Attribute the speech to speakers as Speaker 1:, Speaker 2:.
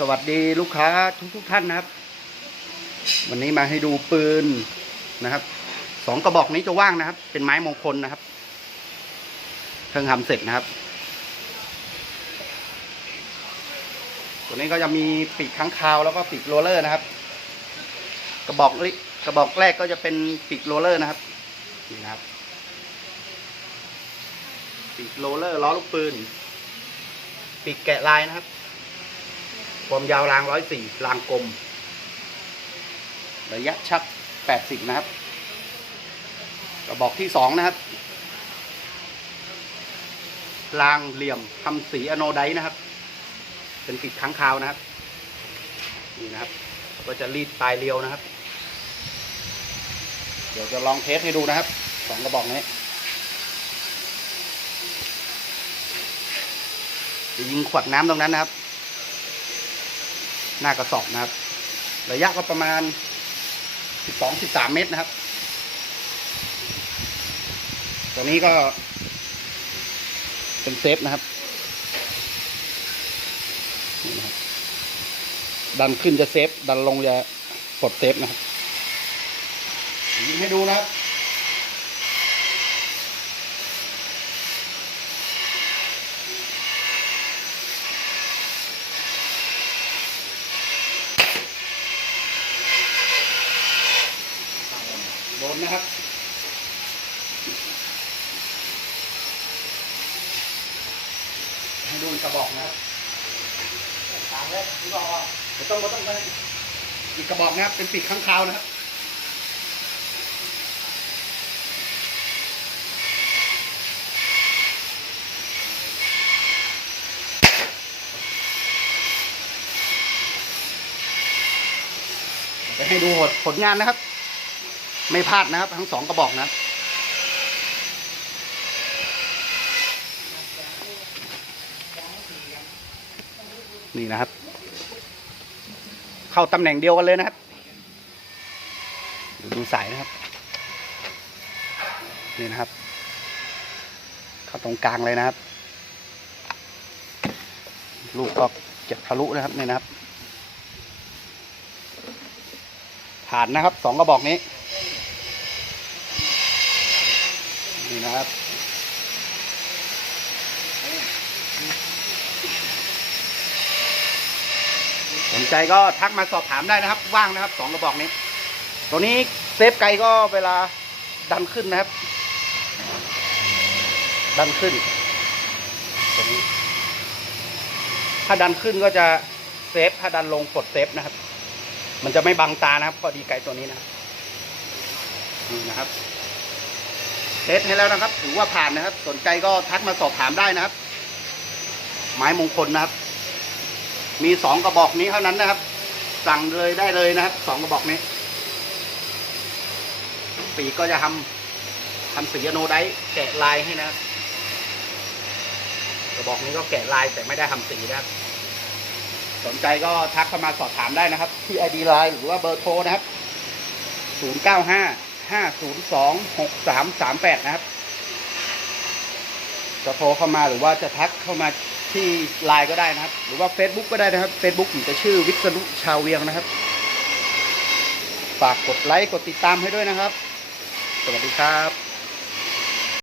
Speaker 1: สวัสดีลูกค้าทุกทุกๆท่านนะครับ วันนี้มาให้ดูปืนนะครับสองกระบอกนี้จะว่างนะครับ เป็นไม้มงคลนะครับเพิ่งทำเสร็จนะครับ ตัวนี้ก็จะมีปีกค้างคาวแล้วก็ปีกโรเลอร์นะครับ กระบอกกระบอกแรกก็จะเป็นปีกโรเลอร์นะครับนี่นะครับปีกโรเลอร์ล้อลูกปืนปีกแกะลายนะครับ ความยาวรางร้อยสี่รางกลม ระยะชักแปดสิบนะครับ กระบอกที่สองนะครับ รางเหลี่ยมทำสีอโนไดนะครับ เป็นปิดค้างคาวนะครับ นี่นะครับ ก็จะรีดปลายเรียวนะครับ เดี๋ยวจะลองเทสให้ดูนะครับสองกระบอกนี้จะยิงขวดน้ำตรงนั้นนะครับ หน้ากระสอบนะครับ ระยะก็ประมาณ 12-13 เมตรนะครับตรงนี้ก็ เป็นเซฟนะครับนี่นะครับดันขึ้นจะเซฟ ดันลงจะปลดเซฟนะครับยิงให้ดูนะครับ โดนนะครับให้ดูกระบอกนะครับตามเลยพี่บอกไม่ต้องไม่ต้องเลยอีกกระบอกนะครับ เป็นปีกข้างคาวนะครับจะให้ดูผลงานนะครับ ไม่พลาดนะครับ ทั้งสองกระบอกนะนี่นะครับ เข้าตำแหน่งเดียวกันเลยนะครับดูสายนะครับ นี่นะครับ เข้าตรงกลางเลยนะครับ ลูกก็เจ็บทะลุนะครับนี่นะครับ ผ่านนะครับสองกระบอกนี้ นี่นะครับสนใจก็ทักมาสอบถามได้นะครับ ว่างนะครับสองกระบอกนี้ ตัวนี้เซฟไกลก็เวลาดันขึ้นนะครับ ดันขึ้นตัวนี้ ถ้าดันขึ้นก็จะเซฟถ้าดันลงกดเซฟนะครับ มันจะไม่บังตานะครับพอดีไกตัวนี้นะครับนี่นะครับ เทสให้แล้วนะครับ ถือว่าผ่านนะครับ สนใจก็ทักมาสอบถามได้นะครับ ไม้มงคลนะครับ มีสองกระบอกนี้เท่านั้นนะครับ สั่งเลยได้เลยนะครับสองกระบอกนี้ ปีก็จะทำทำสีอโนไดแกะลายให้นะครับ กระบอกนี้ก็แกะลายแต่ไม่ได้ทำสีนะครับ สนใจก็ทักเข้ามาสอบถามได้นะครับ ที่ ID Line หรือว่าเบอร์โทรนะครับ 095 ห้าศูนย์สองหกสามสามแปดนะครับ จะโทรเข้ามาหรือว่าจะทักเข้ามาที่ไลน์ก็ได้นะครับ หรือว่า Facebook ก็ได้นะครับ Facebook ผมจะชื่อวิศนุชาวเวียงนะครับ ฝากกดไลค์กดติดตามให้ด้วยนะครับ สวัสดีครับ